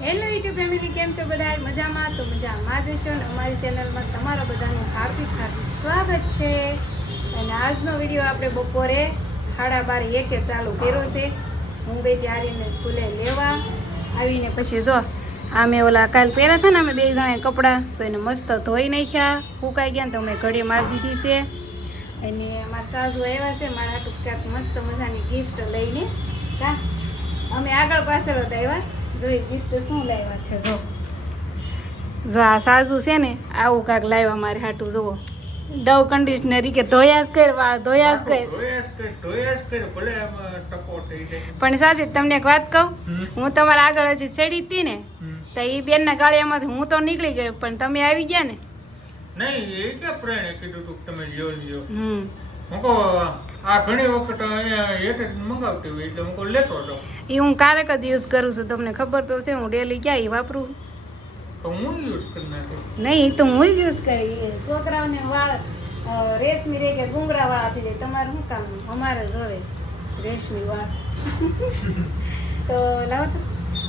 Hello YouTube family, કેમ છો બધા? મજામાં? તો મજામાં જ હશો ને. અમારી ચેનલમાં તમારા બધાનું હાર્દિક સ્વાગત છે. અને આજનો વિડીયો આપણે બપોરે 12:30 ચાલુ કર્યો છે. હું ગઈ ત્યારીને સ્કૂલે લેવા આવીને પછી જો અમે ઓલા કાલ પહેર્યા હતા ને અમે બે જણાએ કપડાં, તો એને મસ્ત ધોઈ નાખ્યા, ફૂંકાઈ ગયા ને તો મેં ઘડી મારી દીધી છે. અને મારા સાસુ આવ્યા છે મારા હાટુ ક્યાંક મસ્ત મજાની ગિફ્ટ લઈને. કા અમે આગળ પાછળ હતા આવ્યા, જોઈ ગિફ્ટ શું લાવ્યા છે. જો આ સાસુ છે ને આવું કાંક લાવ્યા મારે હાટું. જુઓ, ડવ કન્ડિશનર કે ધોયા જ કર, વાળ ધોયા જ કર. પણ સાચી તમને એક વાત કહું, હું તમારા આગળ હજી ચડી હતી ને તો એ બેનના ગાળિયામાંથી હું તો નીકળી ગઈ, પણ તમે આવી ગયા ને. નહીં, એ કે પ્રાણે કીધું તું તમે લ્યો લ્યો. મુકો આ ઘણી વખત અહીંયા હેઠ મંગાવતી હોય એટલે મુકો લેતો હતો. એ હું કારક જ યુઝ કરું છું, તમને ખબર તો છે. હું ડેલી ક્યાં એ વાપરું તો હું યુઝ કરી નાખું. નહીં, એ તો હું જ યુઝ કરી. છોકરાઓને વાળ રેશમી રે કે ગુંગરા વાળા થઈ જાય, તમારે શું કામ? અમારે જોવે રેશમી વાળ. તો લાવો તો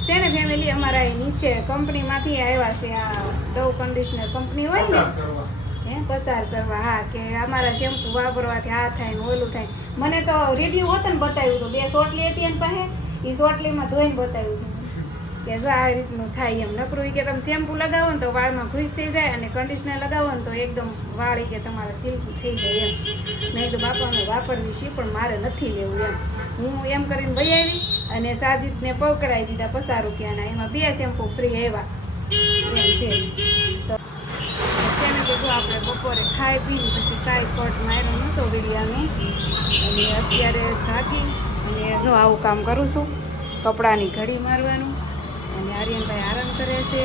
છે ને ફેમિલી, અમારા નીચે કંપનીમાંથી આવ્યા છે આ ડવ કન્ડિશનર કંપની હોય ને, પસાર કરવા. હા, કે અમારા શેમ્પુ વાપરવાથી આ થાય ને ઓલું થાય. મને તો રિવ્યુ હોત ને બતાવ્યું હતું, 2 સોટલી હતી એની પાસે, એ સોટલીમાં ધોઈને બતાવ્યું હતું કે જો આ રીતનું થાય એમ. નકરું કે તમે શેમ્પુ લગાવો ને તો વાળમાં ઘૂસ થઈ જાય, અને કન્ડિશનર લગાવો ને તો એકદમ વાળ કે તમારા સિલ્કી થઈ જાય એમ. મેં એકદમ બાપાનું વાપરવી છે પણ મારે નથી લેવું એમ. હું એમ કરીને વહી આવી અને સાજીદને પકડાઈ દીધા 50 રૂપિયાના. એમાં 2 શેમ્પુ ફ્રી આવ્યા એમ છે. તો આપણે બપોરે ખાઈ પીને પછી કાંઈ કટ માર્યો નહોતો વિડીયાનો, અને અત્યારે જાગી અને જો આવું કામ કરું છું, કપડાની ઘડી મારવાનું. અને આર્યનભાઈ આરામ કરે છે.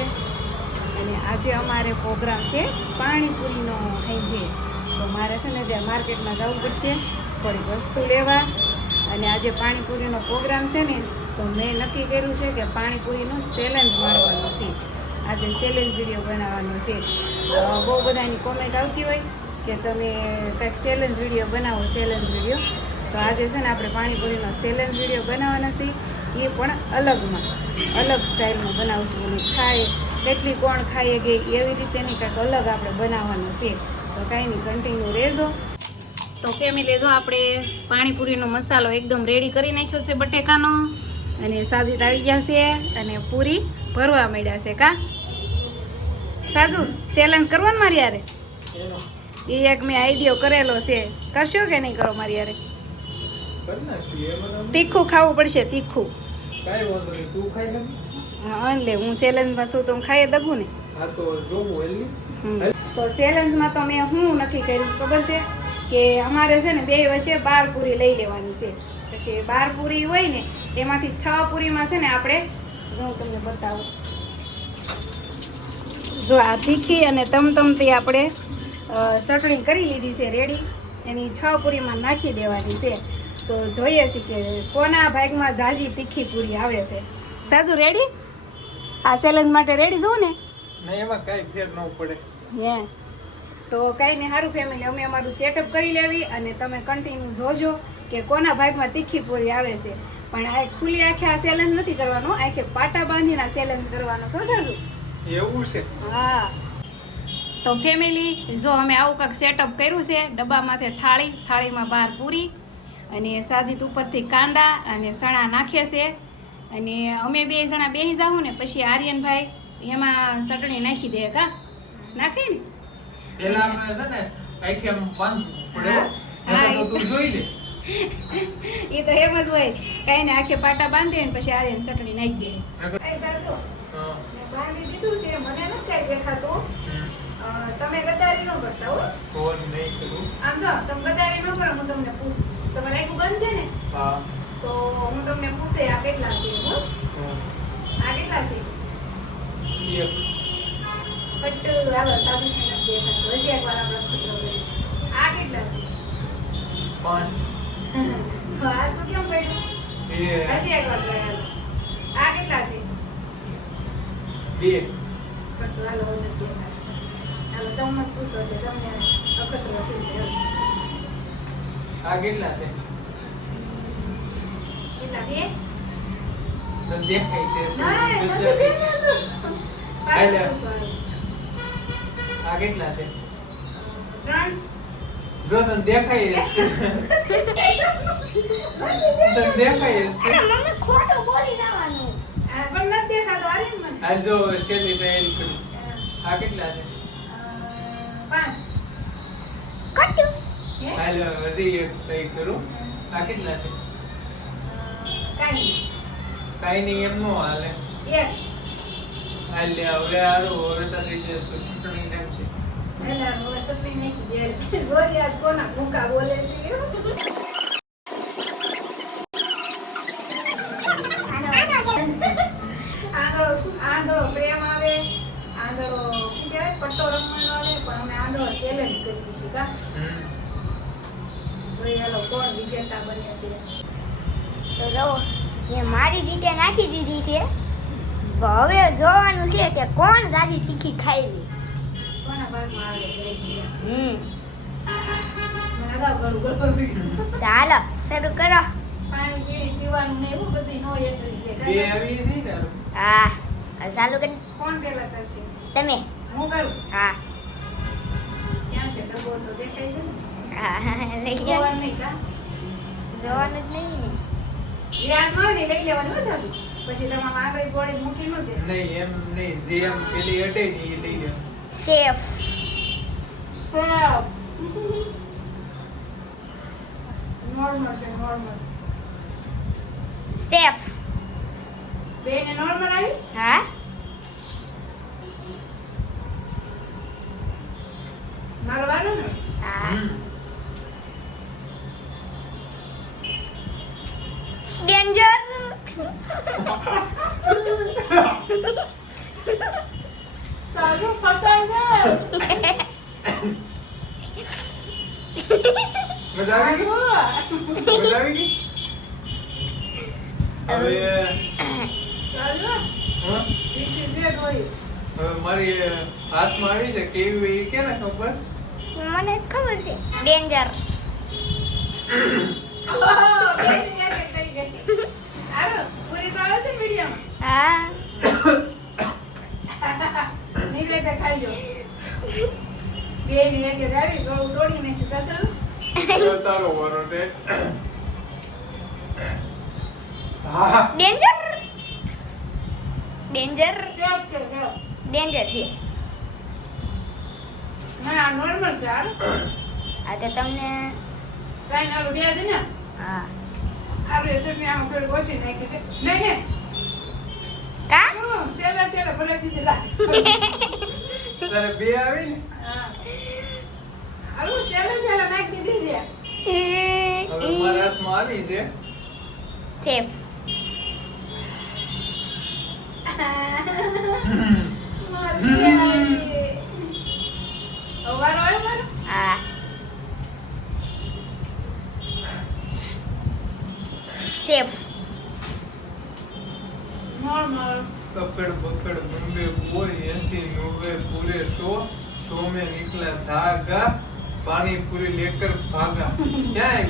અને આજે અમારે પ્રોગ્રામ છે પાણીપુરીનો સાંજે, તો મારે છે ને ત્યાં માર્કેટમાં જવું પડશે થોડીક વસ્તુ લેવા. અને આજે પાણીપુરીનો પ્રોગ્રામ છે ને, તો મેં નક્કી કર્યું છે કે પાણીપુરીનો ચેલેન્જ મારવાનો છે. આજે ચેલેન્જ વિડીયો બનાવવાનો છે. બહુ બધાની કોમેન્ટ આવતી હોય કે તમે કંઈક ચેલેન્જ વિડીયો બનાવો, ચેલેન્જ વિડીયો. તો આજે છે ને આપણે પાણીપુરીનો ચેલેન્જ વિડીયો બનાવવાનો છે, એ પણ અલગ સ્ટાઇલમાં બનાવશું. અને ખાય કેટલી કોણ ખાઈએ ગઈ એવી રીતે નહીં, કંઈક અલગ આપણે બનાવવાનું છે. તો કાંઈ નહીં, કન્ટિન્યુ રહેજો. તો ફેમિલી, જો આપણે પાણીપુરીનો મસાલો એકદમ રેડી કરી નાખ્યો છે બટેકાનો, અને સાજીદ આવી ગયા છે અને પૂરી ભરવા માંડ્યા છે. કા સાજુ, ચેલેન્જ કરવાનું મારી યારે? એ એક મેં આઈડિયો કરેલો છે, કરશો કે નહીં કરો મારી યારે? તીખું ખાવું પડશે, તીખું. હા, એટલે હું ચેલેન્જમાં છું તો હું ખાઈ દગું ને. તો ચેલેન્જમાં તો મેં હું નક્કી કર્યું ખબર છે કે અમારે છે ને 2 વચ્ચે 12 પૂરી લઈ લેવાની છે. પછી 12 પૂરી હોય ને એમાંથી 6 પૂરીમાં છે ને આપણે, જો હું તમને બતાવું, જો આ તીખી અને તમતમતી આપણે ચટણી કરી લીધી છે રેડી, એની 6 પૂરીમાં નાખી દેવાની છે. તો જોઈએ છે કે કોના ભાગમાં ઝાઝી તીખી પૂરી આવે છે. સાજુ રેડી? આ ચેલેન્જ માટે રેડી છો ને? નહીં, એમાં કાંઈ ફેર ન પડે. હે તો કાંઈ નહીં, સારું ફેમિલી, અમે અમારું સેટઅપ કરી લેવી અને તમે કન્ટિન્યુ જોજો કે કોના ભાગમાં તીખી પૂરી આવે છે. પણ આ ખુલ્લી આંખે આ ચેલેન્જ નથી કરવાનો, આંખે પાટા બાંધીને ચેલેન્જ કરવાનો છો સાજુ. એવું છે? હા. તો ફેમિલી, જો અમે આવું કાંઈક સેટઅપ કર્યું છે. ડબ્બામાંથી થાળીમાં 12 પૂરી, અને સાજીદ ઉપરથી કાંદા અને ચણા નાખે છે. અને અમે 2 જણા બેસી જાઉં ને પછી આર્યનભાઈ એમાં ચટણી નાખી દે. કા નાખે ને પેલા અમે છે ને આખી આમ બાંધવું પડે. હા, તું જોઈ લે. એ તો એમ જ હોય, કાંઈ ને આખે પાટા બાંધે ને પછી આર્યન ચટણી નાખી દે. બાંધી દીધું છે, મને નથી કાંઈ દેખાતું. તમે ગદારી ન કરતા હો. કોણ નહીં કરું? આમ જો તમે ગદારી ન કરો, હું તમને પૂછું. તમારે આખું બંધ છે ને? હા. તો હું તમને પૂછે આ કેટલા છે? આ કેટલા છે? પટ્ટુ આવો સાબુ નથી દેખાતું. હજી એકવાર આપણે આ કેટલા છે? 5. આ શું કેમ પડ્યું? હજી એકવાર કરાવો. આ કેટલા છે? 2. પટ્ટુ હાલો નથી દેખાતું. હાલો તમે પૂછો કે તમને અખતરો થઈ છે. આ કેટલા છે? કેટલા? 2? તો દેખાય છે. ના, નથી દેખાતું. હાલે. પાછું આ કેટલા છે 3 જો તને દેખાય છે. તને દેખાય છે. અરે મમ્મી ખોટું બોલી જવાનું. આ પણ નથી દેખાતો આર્યન મને હાલ જો શેલી ટ્રાયલ કરી. આ કેટલા છે 5 ખોટું. હાલ હજી એક ટ્રાય કરું. આ કેટલા છે કાઈ કાઈ નહીં એમ નો હાલે. એક હાલ લે હવે આરો હવે તારી જે ચૂંટણી નાખી. એલા હવે સપની નાખી દે જોરિયા કોના ભૂકા બોલે છે આંધળો પ્રેમ આવે આંધળો શું કહેવાય પટ્ટો રમવાનો આવે પણ અમે આંધળો ચેલેન્જ કરી દઈશું કા જોઈએ હાલો કોણ વિજેતા બને છે તો જો મેં મારી રીતે નાખી દીધી છે. હવે જોવાનું છે કે કોણ જાજી તીખી ખાઈ લે. કોના ભાગમાં આવે જય હમ મને અગાઉ ઘણું ગળગળ તો હાલો શરૂ કરો. પાણી પીણી પીવાનું ને એવું બધું નો એટલી છે બે કાંઈ. આવી છે ને હા હવે ચાલુ કરી કોણ પેલા કરશે તમે. હું કરું હા ક્યાં છે ડબ્બો તો દેખાય છે ને હા લઈ લો. જોવાનું નહીં કા જોવાનું જ નહીં ને. યાદ ન હોય ને લઈ લેવાનું હો સાચું પછી તમારે આગળ ગોળી મૂકી ન દે નહીં એમ નહીં જે એમ પેલી અડે ને એ લઈ લે. સેફ. નોર્મલ છે નોર્મલ સેફ. બે ને નોર્મલ આવી હા મારો વારો ને હા ડેન્જર. તારું ફસાઈ ગયો મજા આવી ગઈ મજા આવી ગઈ હવે ચાલો હા? ઠીક છે ડોઈ હવે મારી હાથમાં આવી છે કેવી એ કે ને ખબર મને જ ખબર છે ડેન્જર. પૂરી તો આવે છે મીડિયમ હા નીકળે ખાઈ જો બે ની એક જ આવી ગળું તોડી નાખ્યું કસર જો તારો વારો છે હા ડેન્જર. ડેન્જર. કેવ કેવ કેવ ડેન્જર છે. ના નોર્મલ છે હાલ આ તો તમને કાઈ ના બે છે ને હા આ રેસીપી આમ થોડી ઓછી નાખી છે નહીં ને કા શેલા શેલા ભલે દીધેલા તારે બે આવી ને હા આલુ શેલા શેલા નાખી દીધી હવે મારા હાથમાં આવી છે સેફ. વારો આવ્યો મારો હા સેફ. નોર્મલ पकड़ पकड़ बम्बे बोल ऐसी नोवे पूरे सो में निकला धागा पानी पूरी लेकर भागा क्या है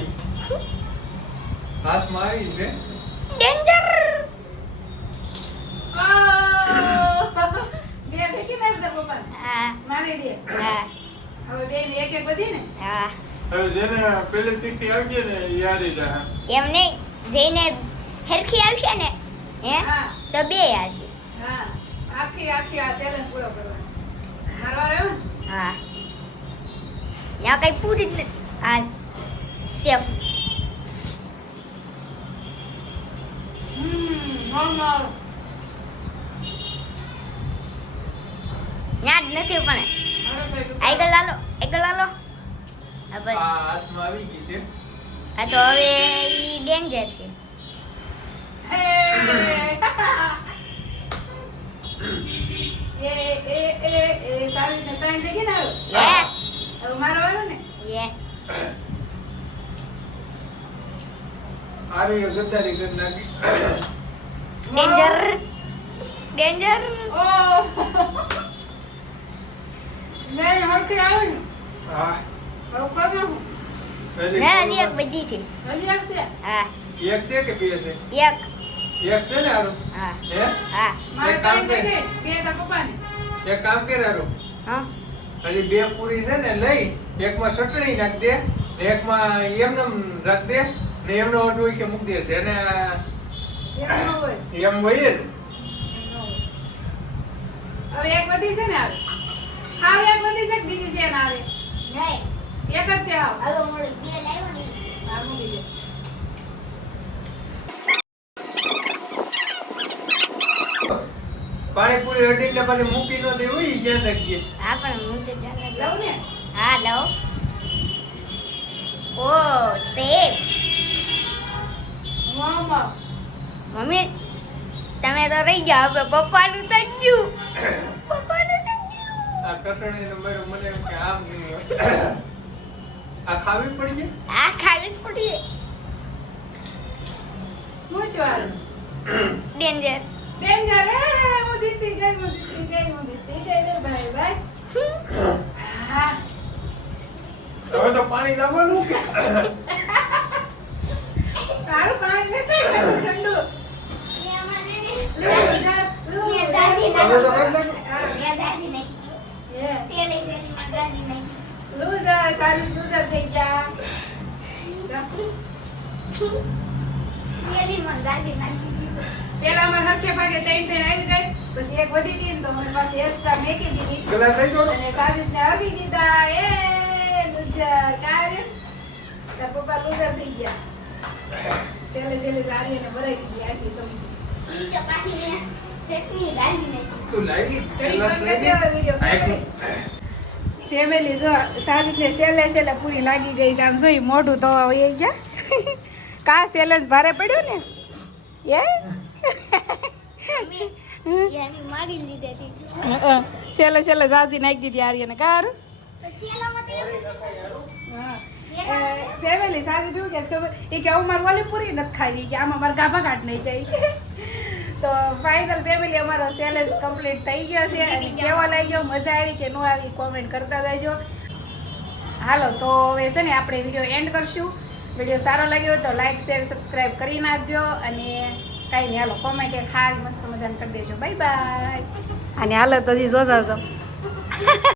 हाथ मारी છે ડેન્જર. બે ભેગી ના લીધા પપ્પા હા મારે બે હા હવે બે ને એક એક બધી ને હા હવે જેને પેલે તીખી આવી છે ને એ હારી જાય એમ નહીં જઈને હેરખી આવશે ને હે હા તો બે આવશે. હા આખી આખી આ ચેલેન્જ પૂરો કરવાનો મારો વારો આવ્યો ને હા ના કઈ પૂરી જ નથી. આ સેફ. નોર્મલ ના જ નથી પણ આગળ લાલો હા બસ. આ હાથમાં આવી ગઈ છે આ તો હવે ઈ ડેન્જર છે. સારી રીતે ત્રણ થઈ ગઈ ને હવે યસ હવે મારો વારો ને યસ. આરી ગદ્દારી કરી નાખી ડેન્જર ડેન્જર. ઓ નહીં હરખી આવે ને હા હવે કરો ના હજી એક બધી છે. જલ્દી આવશે હા એક છે કે બે છે એક. એક છે ને આરું હા હે હા મારે એક કામ ત્રણ થઈ કર. ગઈ બે તા પપ્પાને એક કામ કરે હારું. હા હજી 2 પૂરી છે ને લઈ એકમાં ચટણી નાખ દે ને એકમાં એમને રાખ દે ને એમનો ઓઢું કે મૂક દે જેને એમ ન હોય. એમ હોય જ. હવે એક વધી છે ને આવે હાવ એક વધી છે કે બીજી છે ને આવે નહીં એક જ છે હાવ હવે મોડી બે લાવ્યો ને આ મૂકી દે પાણીપુરી હટીને પછી મૂકી ન દે હોય યાદ રાખજે. હા પણ હું તો જાણે લઉં ને હા લવ ઓ સેફ મામા મમ્મી તમે તો રહી જાઓ હવે પપ્પાનું થઈ ગયું પપ્પાનું થઈ ગયું આ કટણીને માર્યો મને એમ કે આમ ગયું. આ ખાવી પડી છે. આ ખાવી જ પડી હું છું હાલ ડેન્જર ડેન્જર હું જીતી ગઈ રે ભાઈ ભાઈ હા હવે તો પાણી લાવવાનું કે તારું પાણી નથી ઠંડુ લૂઝર સારી લૂઝર થઈ ગયા પેલા અમારે હરખે ભાગે ત્રણ આવી ગઈ પછી એક વધી ગઈ ને તો મને પાસે એક્સ્ટ્રા મેકી દીધી ગલાસ લઈ દો ને. અને સાજીદને હરવી દીધા એ લૂઝર કારે તાર પપ્પા લૂઝર થઈ ગયા છેલ્લે સારી અને ભરાઈ દીધી આખી સમજી તું લાવી ઘડી ગલાસ બંધ લઈ કરી દે. દેવો વિડિયો આખું. ફેમિલી જો સાજીદને છેલ્લે પૂરી લાગી ગઈ છે આમ જોઈ મોઢું તો એ ગયા કા સેલેન્સ ભારે પડ્યો ને એ મારી લીધે હતી છેલ્લે જાજી નાખી દીધી આર્યને કાર ફેમિલી સાજી કેવું કે ખબર એ કે આવું મારું વાલી પૂરી નથી ખાવી કે આમાં મારે ગાભા કાઢ નહીં જાય તો ફાઇનલ ફેમિલી અમારો ચેલેન્જ કમ્પ્લીટ થઈ ગયો છે અને કેવો લાગ્યો મજા આવી કે ન આવી કોમેન્ટ કરતા રહેજો હાલો તો હવે છે ને આપણે વિડીયો એન્ડ કરશું વિડીયો સારો લાગ્યો હોય તો લાઈક શેર સબસ્ક્રાઈબ કરી નાખજો અને કાંઈ નહીં હાલો કોમેન્ટ એક હાલ મસ્ત મજાને કરી દેજો બાય બાય અને હાલો તો હજી જોજો